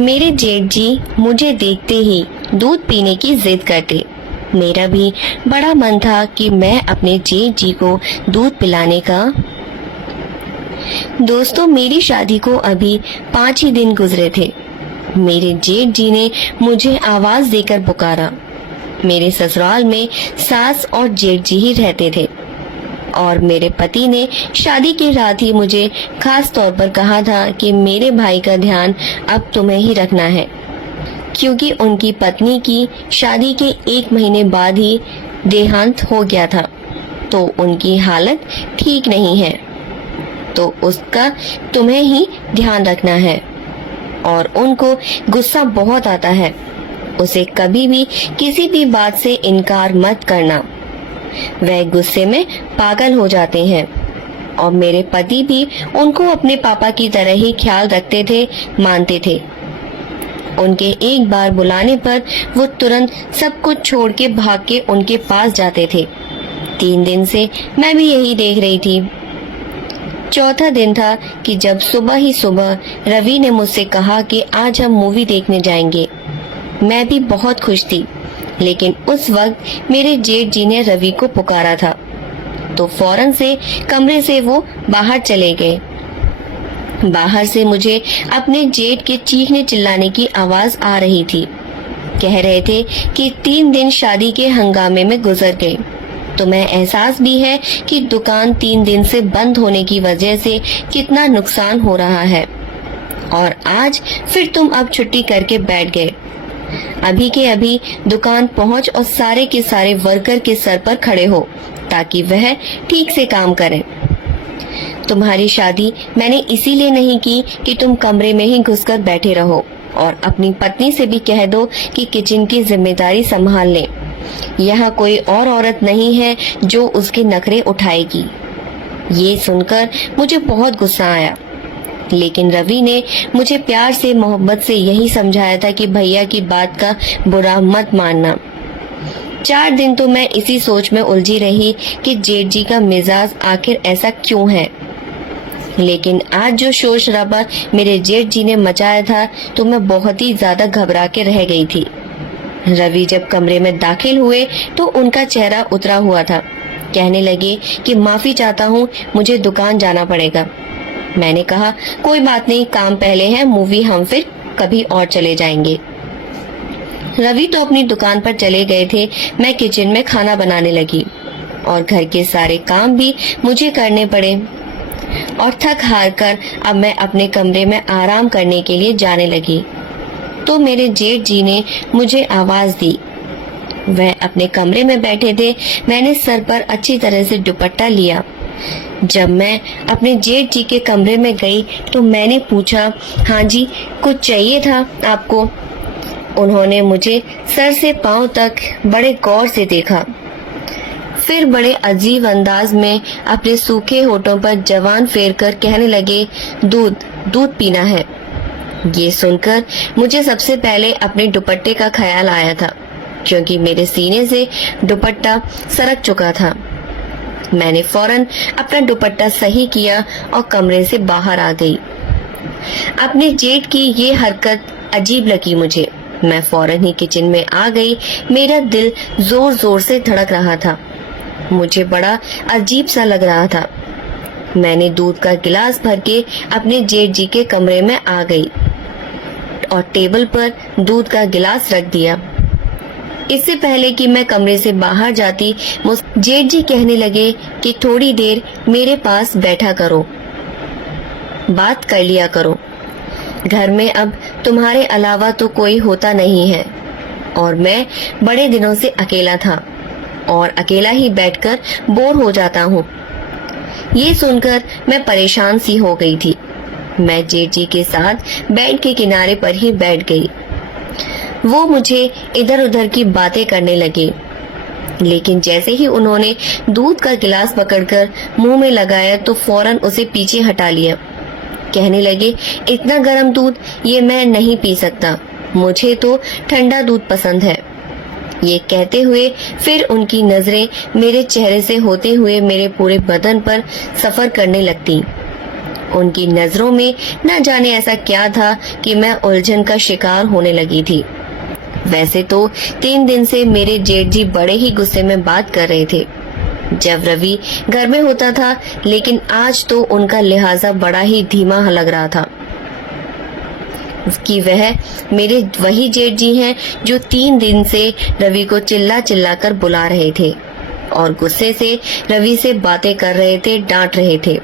मेरे जेठ जी मुझे देखते ही दूध पीने की जिद करते। मेरा भी बड़ा मन था कि मैं अपने जेठ जी को दूध पिलाने का। दोस्तों, मेरी शादी को अभी 5 ही दिन गुजरे थे। मेरे जेठ जी ने मुझे आवाज देकर पुकारा। मेरे ससुराल में सास और जेठ जी ही रहते थे और मेरे पति ने शादी की रात ही मुझे खास तौर पर कहा था कि मेरे भाई का ध्यान अब तुम्हें ही रखना है, क्योंकि उनकी पत्नी की शादी के 1 महीने बाद ही देहांत हो गया था, तो उनकी हालत ठीक नहीं है, तो उसका तुम्हें ही ध्यान रखना है। और उनको गुस्सा बहुत आता है। उसे कभी भी किसी भी बात से इनकार मत करना, वह गुस्से में पागल हो जाते हैं। और मेरे पति भी उनको अपने पापा की तरह ही ख्याल रखते थे, मानते थे। उनके एक बार बुलाने पर वो तुरंत सब कुछ छोड़ के भाग के उनके पास जाते थे। 3 दिन से मैं भी यही देख रही थी। चौथा दिन था कि जब सुबह ही सुबह रवि ने मुझसे कहा कि आज हम मूवी देखने जाएंगे। मैं भी बहुत खुश थी, लेकिन उस वक्त मेरे जेठ जी ने रवि को पुकारा था, तो फौरन से कमरे से वो बाहर चले गए। बाहर से मुझे अपने जेठ के चीखने चिल्लाने की आवाज आ रही थी। कह रहे थे कि 3 दिन शादी के हंगामे में गुजर गए। तुम्हें एहसास भी है कि दुकान 3 दिन से बंद होने की वजह से कितना नुकसान हो रहा है, और आज फिर तुम अब छुट्टी करके बैठ गए। अभी के अभी दुकान पहुंच और सारे के सारे वर्कर के सर पर खड़े हो, ताकि वह ठीक से काम करें। तुम्हारी शादी मैंने इसीलिए नहीं की कि तुम कमरे में ही घुसकर बैठे रहो, और अपनी पत्नी से भी कह दो कि किचन की जिम्मेदारी संभाल ले। यहाँ कोई और औरत नहीं है जो उसके नखरे उठाएगी। ये सुनकर मुझे बहुत गुस्सा आया, लेकिन रवि ने मुझे प्यार से मोहब्बत से यही समझाया था कि भैया की बात का बुरा मत मानना। 4 दिन तो मैं इसी सोच में उलझी रही कि जेठ जी का मिजाज आखिर ऐसा क्यों है। लेकिन आज जो शोर शराबा मेरे जेठ जी ने मचाया था, तो मैं बहुत ही ज्यादा घबरा के रह गई थी। रवि जब कमरे में दाखिल हुए तो उनका चेहरा उतरा हुआ था। कहने लगे कि माफी चाहता हूँ, मुझे दुकान जाना पड़ेगा। मैंने कहा कोई बात नहीं, काम पहले है, मूवी हम फिर कभी और चले जाएंगे। रवि तो अपनी दुकान पर चले गए थे। मैं किचन में खाना बनाने लगी और घर के सारे काम भी मुझे करने पड़े, और थक हार कर अब मैं अपने कमरे में आराम करने के लिए जाने लगी तो मेरे जेठ जी ने मुझे आवाज दी। वह अपने कमरे में बैठे थे। मैंने सर पर अच्छी तरह से दुपट्टा लिया। जब मैं अपने जेठ जी के कमरे में गई तो मैंने पूछा, हाँ जी, कुछ चाहिए था आपको? उन्होंने मुझे सर से पांव तक बड़े गौर से देखा, फिर बड़े अजीब अंदाज में अपने सूखे होठों पर जवान फेर कर कहने लगे, दूध पीना है। ये सुनकर मुझे सबसे पहले अपने दुपट्टे का ख्याल आया था, क्योंकि मेरे सीने से दुपट्टा सरक चुका था। मैंने फौरन अपना दुपट्टा सही किया और कमरे से बाहर आ गई। अपने जेठ की ये हरकत अजीब लगी मुझे। मैं फौरन ही किचन में आ गई। मेरा दिल जोर जोर से धड़क रहा था। मुझे बड़ा अजीब सा लग रहा था। मैंने दूध का गिलास भर के अपने जेठ जी के कमरे में आ गई और टेबल पर दूध का गिलास रख दिया। इससे पहले कि मैं कमरे से बाहर जाती, जेठ जी कहने लगे कि थोड़ी देर मेरे पास बैठा करो, बात कर लिया करो। घर में अब तुम्हारे अलावा तो कोई होता नहीं है, और मैं बड़े दिनों से अकेला था और अकेला ही बैठकर बोर हो जाता हूँ। ये सुनकर मैं परेशान सी हो गई थी। मैं जेठ जी के साथ बेड के किनारे पर ही बैठ गई। वो मुझे इधर उधर की बातें करने लगे, लेकिन जैसे ही उन्होंने दूध का गिलास पकड़कर मुंह में लगाया तो फौरन उसे पीछे हटा लिया। कहने लगे, इतना गर्म दूध ये मैं नहीं पी सकता, मुझे तो ठंडा दूध पसंद है। ये कहते हुए फिर उनकी नजरें मेरे चेहरे से होते हुए मेरे पूरे बदन पर सफर करने लगती। उनकी नजरों में न जाने ऐसा क्या था कि मैं उलझन का शिकार होने लगी थी। वैसे तो 3 दिन से मेरे जेठ जी बड़े ही गुस्से में बात कर रहे थे जब रवि घर में होता था, लेकिन आज तो उनका लिहाजा बड़ा ही धीमा लग रहा था कि वह मेरे वही जेठ जी हैं जो 3 दिन से रवि को चिल्ला चिल्ला कर बुला रहे थे और गुस्से से रवि से बातें कर रहे थे, डांट रहे थे।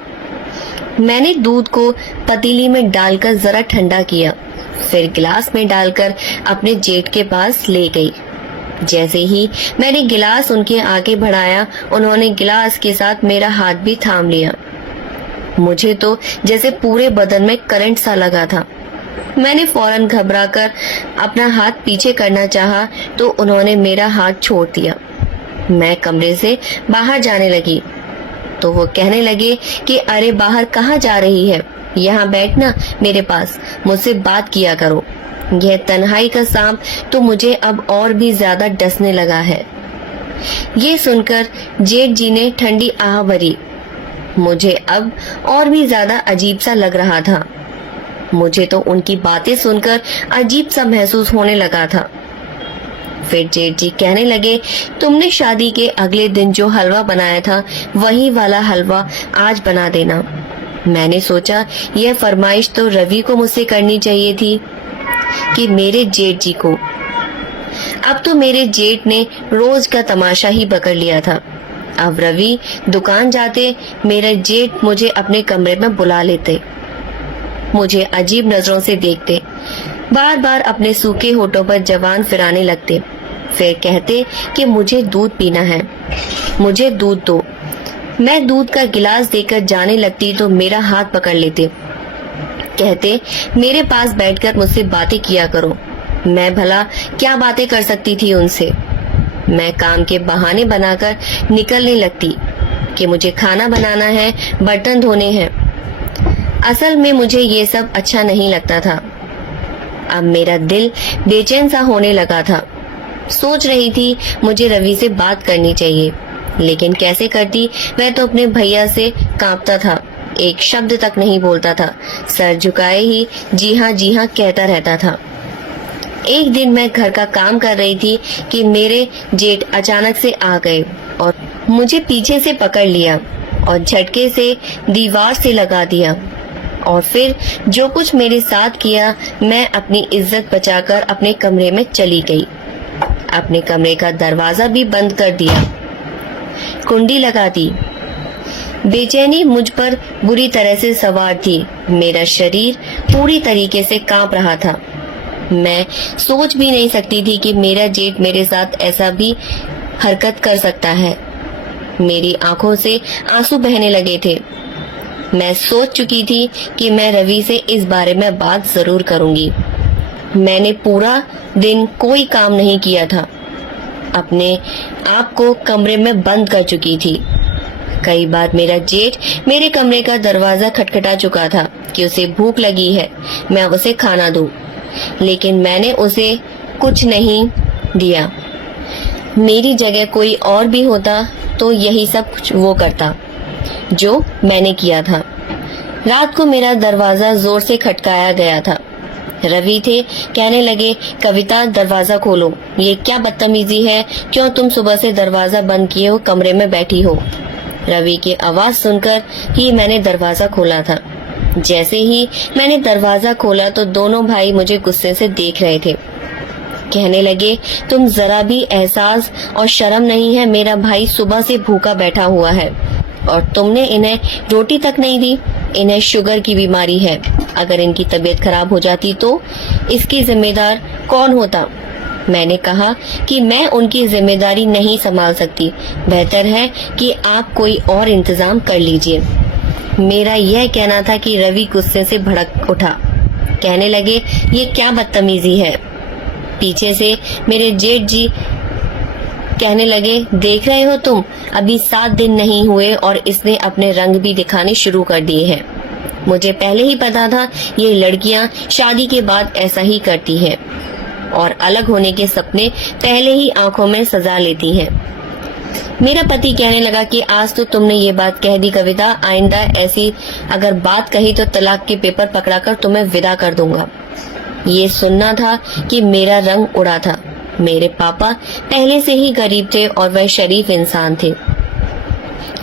मैंने दूध को पतीली में डालकर जरा ठंडा किया, फिर गिलास में डालकर अपने जेठ के पास ले गई। जैसे ही मैंने गिलास उनके आगे बढ़ाया, उन्होंने गिलास के साथ मेरा हाथ भी थाम लिया। मुझे तो जैसे पूरे बदन में करंट सा लगा था। मैंने फौरन घबराकर अपना हाथ पीछे करना चाहा तो उन्होंने मेरा हाथ छोड़ दिया। मैं कमरे से बाहर जाने लगी तो वो कहने लगे कि अरे बाहर कहाँ जा रही है, यहाँ बैठना मेरे पास, मुझसे बात किया करो। यह तन्हाई का सांप तो मुझे अब और भी ज्यादा डसने लगा है। ये सुनकर जेठ जी ने ठंडी आह भरी। मुझे अब और भी ज्यादा अजीब सा लग रहा था। मुझे तो उनकी बातें सुनकर अजीब सा महसूस होने लगा था। फिर जेठ जी कहने लगे, तुमने शादी के अगले दिन जो हलवा बनाया था वही वाला हलवा आज बना देना। मैंने सोचा यह फरमाइश तो रवि को मुझसे करनी चाहिए थी कि मेरे जेठ जी को। अब तो मेरे जेठ ने रोज का तमाशा ही पकड़ लिया था। अब रवि दुकान जाते, मेरे जेठ मुझे अपने कमरे में बुला लेते, मुझे अजीब नजरों से देखते, बार बार अपने सूखे होठों पर जबान फिराने लगते, फिर कहते कि मुझे दूध पीना है, मुझे दूध दो। मैं दूध का गिलास देकर जाने लगती तो मेरा हाथ पकड़ लेते, कहते मेरे पास बैठकर मुझसे बातें किया करो। मैं भला क्या बातें कर सकती थी उनसे। मैं काम के बहाने बनाकर निकलने लगती कि मुझे खाना बनाना है, बर्तन धोने हैं। असल में मुझे ये सब अच्छा नहीं लगता था। अब मेरा दिल बेचैन सा होने लगा था। सोच रही थी मुझे रवि से बात करनी चाहिए, लेकिन कैसे करती। वह तो अपने भैया से कांपता था, एक शब्द तक नहीं बोलता था, सर झुकाए ही जी हाँ कहता रहता था। एक दिन मैं घर का काम कर रही थी कि मेरे जेठ अचानक से आ गए और मुझे पीछे से पकड़ लिया और झटके से दीवार से लगा दिया और फिर जो कुछ मेरे साथ किया, मैं अपनी इज्जत बचाकर अपने कमरे में चली गई। अपने कमरे का दरवाजा भी बंद कर दिया, कुंडी लगा दी। बेचैनी मुझ पर बुरी तरह से सवार थी। मेरा शरीर पूरी तरीके से कांप रहा था। मैं सोच भी नहीं सकती थी कि मेरा जेठ मेरे साथ ऐसा भी हरकत कर सकता है। मेरी आंखों से आंसू बहने लगे थे। मैं सोच चुकी थी कि मैं रवि से इस बारे में बात जरूर करूंगी। मैंने पूरा दिन कोई काम नहीं किया था, अपने आप को कमरे में बंद कर चुकी थी। कई बार मेरा जेठ मेरे कमरे का दरवाजा खटखटा चुका था कि उसे भूख लगी है, मैं उसे खाना दूं, लेकिन मैंने उसे कुछ नहीं दिया। मेरी जगह कोई और भी होता तो यही सब कुछ वो करता जो मैंने किया था। रात को मेरा दरवाजा जोर से खटकाया गया था। रवि थे, कहने लगे, कविता दरवाजा खोलो, ये क्या बदतमीजी है, क्यों तुम सुबह से दरवाजा बंद किए हो, कमरे में बैठी हो। रवि की आवाज सुनकर ही मैंने दरवाजा खोला था। जैसे ही मैंने दरवाजा खोला तो दोनों भाई मुझे गुस्से से देख रहे थे। कहने लगे, तुम जरा भी एहसास और शर्म नहीं है, मेरा भाई सुबह से भूखा बैठा हुआ है और तुमने इन्हें रोटी तक नहीं दी। इन्हें शुगर की बीमारी है, अगर इनकी तबीयत खराब हो जाती तो इसकी जिम्मेदार कौन होता। मैंने कहा कि मैं उनकी जिम्मेदारी नहीं संभाल सकती, बेहतर है कि आप कोई और इंतजाम कर लीजिए। मेरा यह कहना था कि रवि गुस्से से भड़क उठा। कहने लगे, ये क्या बदतमीजी है। पीछे से मेरे जेठ जी कहने लगे, देख रहे हो तुम, अभी 7 दिन नहीं हुए और इसने अपने रंग भी दिखाने शुरू कर दिए हैं। मुझे पहले ही पता था ये लड़कियां शादी के बाद ऐसा ही करती हैं और अलग होने के सपने पहले ही आंखों में सजा लेती हैं। मेरा पति कहने लगा कि आज तो तुमने ये बात कह दी कविता, आइंदा ऐसी अगर बात कही तो तलाक के पेपर पकड़ाकर तुम्हें विदा कर दूंगा। ये सुनना था कि मेरा रंग उड़ा था। मेरे पापा पहले से ही गरीब थे और वह शरीफ इंसान थे।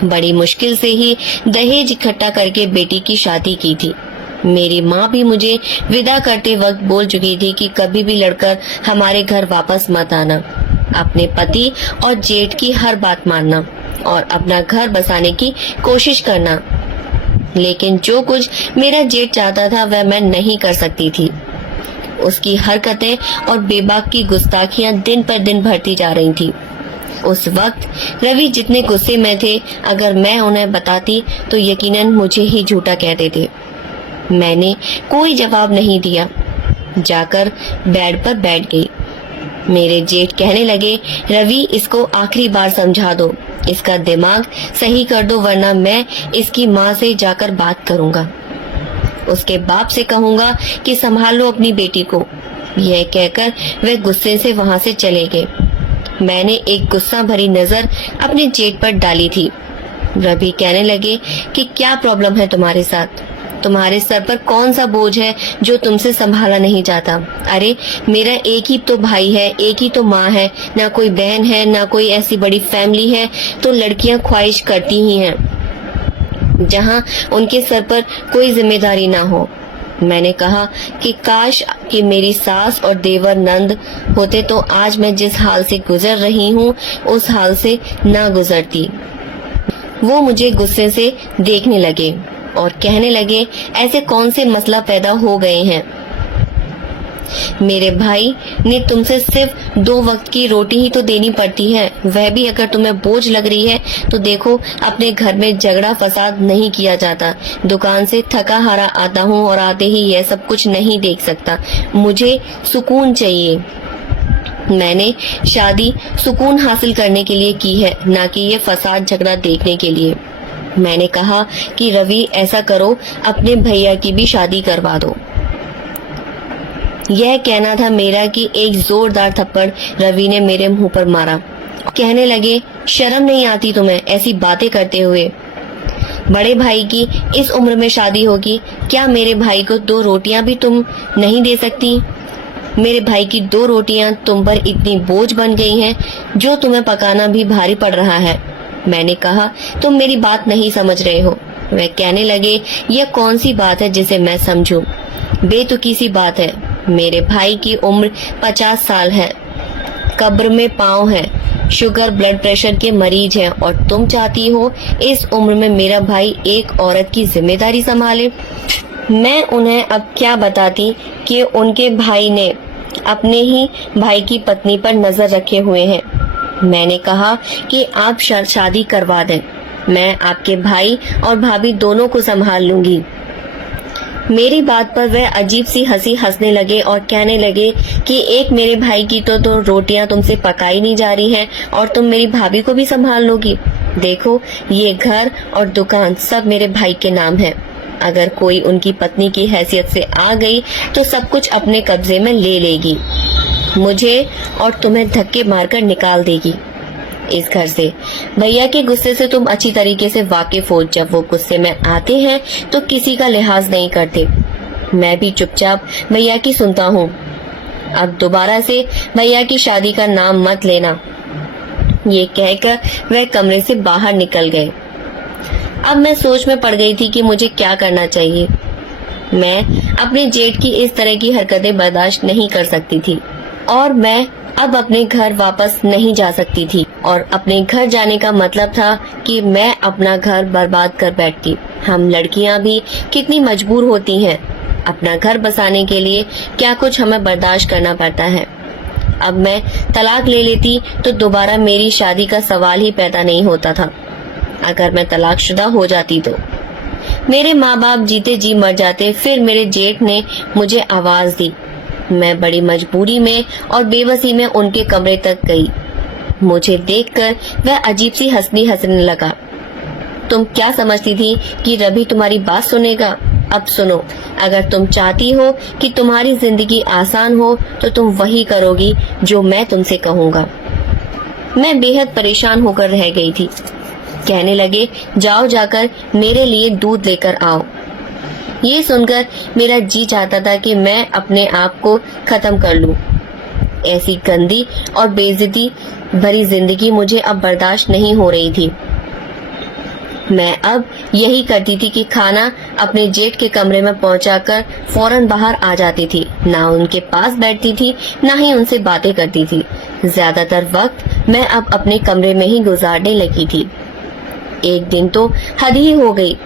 बड़ी मुश्किल से ही दहेज इकट्ठा करके बेटी की शादी की थी। मेरी माँ भी मुझे विदा करते वक्त बोल चुकी थी कि कभी भी लड़कर हमारे घर वापस मत आना, अपने पति और जेठ की हर बात मानना और अपना घर बसाने की कोशिश करना। लेकिन जो कुछ मेरा जेठ चाहता था वह मैं नहीं कर सकती थी। उसकी हरकतें और बेबाक की गुस्ताखियां दिन पर दिन बढ़ती जा रही थी। उस वक्त रवि जितने गुस्से में थे, अगर मैं उन्हें बताती तो यकीनन मुझे ही झूठा कहते थे। मैंने कोई जवाब नहीं दिया, जाकर बेड पर बैठ गई। मेरे जेठ कहने लगे, रवि इसको आखिरी बार समझा दो, इसका दिमाग सही कर दो, वरना मैं इसकी माँ से जाकर बात करूंगा। उसके बाप से कहूंगा कि संभालो अपनी बेटी को। यह कहकर वे गुस्से से वहां से चले गए। मैंने एक गुस्सा भरी नजर अपने जेठ पर डाली थी। रवि कहने लगे कि क्या प्रॉब्लम है तुम्हारे साथ? तुम्हारे सर पर कौन सा बोझ है जो तुमसे संभाला नहीं जाता? अरे मेरा एक ही तो भाई है, एक ही तो माँ है, ना कोई बहन है, ना कोई ऐसी बड़ी फैमिली है। तो लड़कियां ख्वाहिश करती ही हैं जहाँ उनके सर पर कोई जिम्मेदारी ना हो। मैंने कहा कि काश कि मेरी सास और देवर नंद होते तो आज मैं जिस हाल से गुजर रही हूँ उस हाल से ना गुजरती। वो मुझे गुस्से से देखने लगे और कहने लगे, ऐसे कौन से मसला पैदा हो गए हैं? मेरे भाई ने तुमसे सिर्फ 2 वक्त की रोटी ही तो देनी पड़ती है, वह भी अगर तुम्हें बोझ लग रही है तो देखो अपने घर में झगड़ा फसाद नहीं किया जाता। दुकान से थका हारा आता हूँ और आते ही यह सब कुछ नहीं देख सकता। मुझे सुकून चाहिए। मैंने शादी सुकून हासिल करने के लिए की है, ना कि ये फसाद झगड़ा देखने के लिए। मैंने कहा कि रवि ऐसा करो, अपने भैया की भी शादी करवा दो। यह कहना था मेरा कि एक जोरदार थप्पड़ रवि ने मेरे मुंह पर मारा। कहने लगे, शर्म नहीं आती तुम्हें ऐसी बातें करते हुए? बड़े भाई की इस उम्र में शादी होगी, क्या मेरे भाई को 2 रोटियां भी तुम नहीं दे सकती? मेरे भाई की 2 रोटियां तुम पर इतनी बोझ बन गई हैं जो तुम्हें पकाना भी भारी पड़ रहा है। मैंने कहा, तुम मेरी बात नहीं समझ रहे हो। वह कहने लगे, यह कौन सी बात है जिसे मैं समझूं? बेतुकी सी बात है। मेरे भाई की उम्र 50 साल है, कब्र में पांव है, शुगर ब्लड प्रेशर के मरीज हैं और तुम चाहती हो इस उम्र में मेरा भाई एक औरत की जिम्मेदारी संभाले? मैं उन्हें अब क्या बताती कि उनके भाई ने अपने ही भाई की पत्नी पर नजर रखे हुए हैं। मैंने कहा कि आप शादी करवा दें, मैं आपके भाई और भाभी दोनों को संभाल लूंगी। मेरी बात पर वह अजीब सी हंसी हंसने लगे और कहने लगे कि एक मेरे भाई की तो रोटियां तुमसे पकाई नहीं जा रही हैं और तुम मेरी भाभी को भी संभाल लोगी। देखो ये घर और दुकान सब मेरे भाई के नाम है। अगर कोई उनकी पत्नी की हैसियत से आ गई तो सब कुछ अपने कब्जे में ले लेगी, मुझे और तुम्हें धक्के मारकर निकाल देगी इस घर से। भैया के गुस्से से तुम अच्छी तरीके से वाकिफ हो। जब वो गुस्से में आते हैं तो किसी का लिहाज नहीं करते। मैं भी चुपचाप भैया की सुनता हूँ। अब दोबारा से भैया की शादी का नाम मत लेना। ये कहकर वह कमरे से बाहर निकल गए। अब मैं सोच में पड़ गई थी कि मुझे क्या करना चाहिए। मैं अपने जेठ की इस तरह की हरकतें बर्दाश्त नहीं कर सकती थी और मैं अब अपने घर वापस नहीं जा सकती थी और अपने घर जाने का मतलब था कि मैं अपना घर बर्बाद कर बैठती। हम लड़कियां भी कितनी मजबूर होती हैं, अपना घर बसाने के लिए क्या कुछ हमें बर्दाश्त करना पड़ता है। अब मैं तलाक ले लेती तो दोबारा मेरी शादी का सवाल ही पैदा नहीं होता था। अगर मैं तलाकशुदा हो जाती तो मेरे माँ बाप जीते जी मर जाते। फिर मेरे जेठ ने मुझे आवाज दी। मैं बड़ी मजबूरी में और बेबसी में उनके कमरे तक गई। मुझे देखकर वह अजीब सी हंसने लगा। तुम क्या समझती थी कि रवि तुम्हारी बात सुनेगा? अब सुनो, अगर तुम चाहती हो कि तुम्हारी जिंदगी आसान हो तो तुम वही करोगी जो मैं तुमसे कहूँगा। मैं बेहद परेशान होकर रह गई थी। कहने लगे, जाओ जाकर मेरे लिए दूध लेकर आओ। ये सुनकर मेरा जी चाहता था कि मैं अपने आप को खत्म कर लूं। ऐसी गंदी और बेइज्जती भरी जिंदगी मुझे अब बर्दाश्त नहीं हो रही थी। मैं अब यही करती थी कि खाना अपने जेठ के कमरे में पहुंचाकर फौरन बाहर आ जाती थी। ना उनके पास बैठती थी, ना ही उनसे बातें करती थी। ज्यादातर वक्त मैं अब अपने कमरे में ही गुजारने लगी थी। एक दिन तो हद ही हो गई।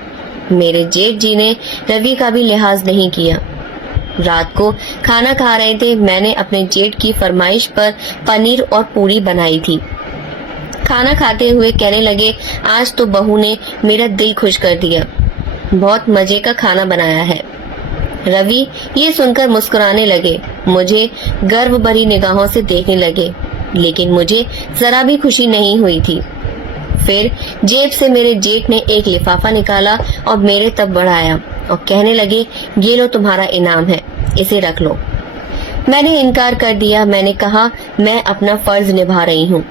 मेरे जेठ जी ने रवि का भी लिहाज नहीं किया। रात को खाना खा रहे थे। मैंने अपने जेठ की फरमाइश पर पनीर और पूरी बनाई थी। खाना खाते हुए कहने लगे, आज तो बहू ने मेरा दिल खुश कर दिया। बहुत मजे का खाना बनाया है। रवि ये सुनकर मुस्कुराने लगे, मुझे गर्व भरी निगाहों से देखने लगे, लेकिन मुझे जरा भी खुशी नहीं हुई थी। फिर जेब से मेरे जेठ ने एक लिफाफा निकाला और मेरे तक बढ़ाया और कहने लगे, ये लो तुम्हारा इनाम है, इसे रख लो। मैंने इनकार कर दिया। मैंने कहा, मैं अपना फर्ज निभा रही हूँ।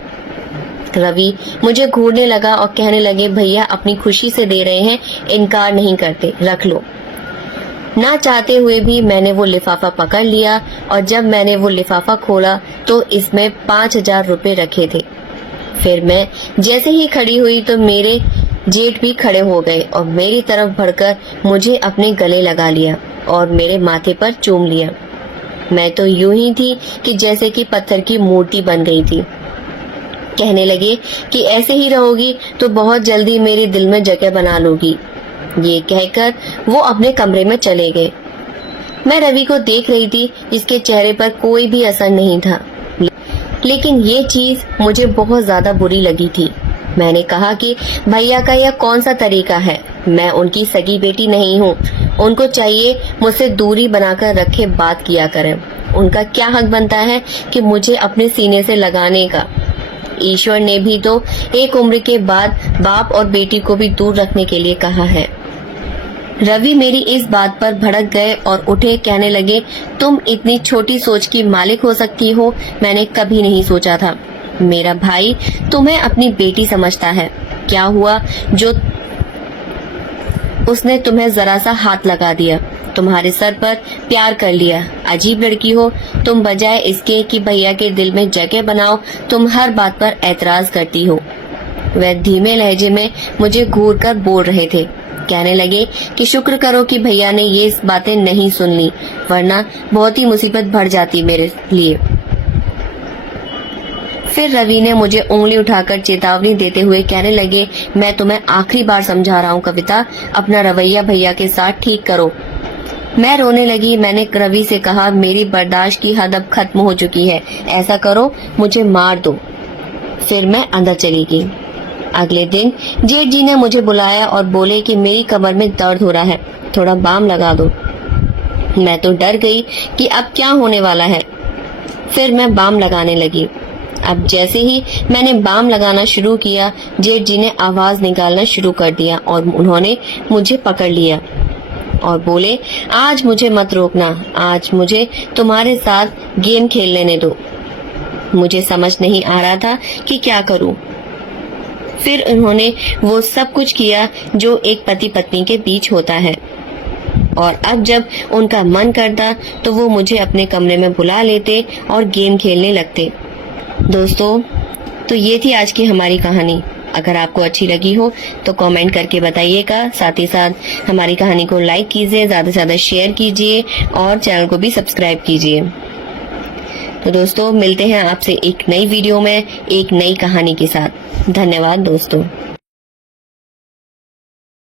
रवि मुझे घूरने लगा और कहने लगे, भैया अपनी खुशी से दे रहे हैं, इनकार नहीं करते, रख लो। ना चाहते हुए भी मैंने वो लिफाफा पकड़ लिया और जब मैंने वो लिफाफा खोला तो इसमें 5,000 रुपए रखे थे। फिर मैं जैसे ही खड़ी हुई तो मेरे जेठ भी खड़े हो गए और मेरी तरफ बढ़कर मुझे अपने गले लगा लिया और मेरे माथे पर चूम लिया। मैं तो यूं ही थी कि जैसे कि पत्थर की मूर्ति बन गई थी। कहने लगे कि ऐसे ही रहोगी तो बहुत जल्दी मेरे दिल में जगह बना लोगी। ये कहकर वो अपने कमरे में चले गए। मैं रवि को देख रही थी, जिसके चेहरे पर कोई भी असर नहीं था, लेकिन ये चीज मुझे बहुत ज्यादा बुरी लगी थी। मैंने कहा कि भैया का यह कौन सा तरीका है? मैं उनकी सगी बेटी नहीं हूँ। उनको चाहिए मुझसे दूरी बनाकर रखे बात किया करें। उनका क्या हक बनता है कि मुझे अपने सीने से लगाने का? ईश्वर ने भी तो एक उम्र के बाद बाप और बेटी को भी दूर रखने के लिए कहा है। रवि मेरी इस बात पर भड़क गए और उठे। कहने लगे, तुम इतनी छोटी सोच की मालिक हो सकती हो, मैंने कभी नहीं सोचा था। मेरा भाई तुम्हें अपनी बेटी समझता है। क्या हुआ जो उसने तुम्हें जरा सा हाथ लगा दिया, तुम्हारे सर पर प्यार कर लिया। अजीब लड़की हो तुम। बजाय इसके कि भैया के दिल में जगह बनाओ, तुम हर बात पर ऐतराज करती हो। वह धीमे लहजे में मुझे घूर कर बोल रहे थे। कहने लगे कि शुक्र करो कि भैया ने ये बातें नहीं सुन ली, वरना बहुत ही मुसीबत बढ़ जाती मेरे लिए। फिर रवि ने मुझे उंगली उठाकर चेतावनी देते हुए कहने लगे, मैं तुम्हें आखिरी बार समझा रहा हूँ कविता, अपना रवैया भैया के साथ ठीक करो। मैं रोने लगी। मैंने रवि से कहा, मेरी बर्दाश्त की हद अब खत्म हो चुकी है, ऐसा करो मुझे मार दो। फिर मैं अंदर चली गई। अगले दिन जेठ जी ने मुझे बुलाया और बोले कि मेरी कमर में दर्द हो रहा है, थोड़ा बाम लगा दो। मैं तो डर गई कि अब क्या होने वाला है। फिर मैं बाम लगाने लगी। अब जैसे ही मैंने बाम लगाना शुरू किया, जेठ जी ने आवाज निकालना शुरू कर दिया और उन्होंने मुझे पकड़ लिया और बोले, आज मुझे मत रोकना, आज मुझे तुम्हारे साथ गेम खेल लेने दो। मुझे समझ नहीं आ रहा था कि क्या करूं। फिर उन्होंने वो सब कुछ किया जो एक पति पत्नी के बीच होता है, और अब जब उनका मन करता तो वो मुझे अपने कमरे में बुला लेते और गेम खेलने लगते। दोस्तों, तो ये थी आज की हमारी कहानी। अगर आपको अच्छी लगी हो तो कमेंट करके बताइएगा। साथ ही साथ हमारी कहानी को लाइक कीजिए, ज्यादा से ज्यादा शेयर कीजिए और चैनल को भी सब्सक्राइब कीजिए। तो दोस्तों, मिलते हैं आपसे एक नई वीडियो में एक नई कहानी के साथ। धन्यवाद दोस्तों।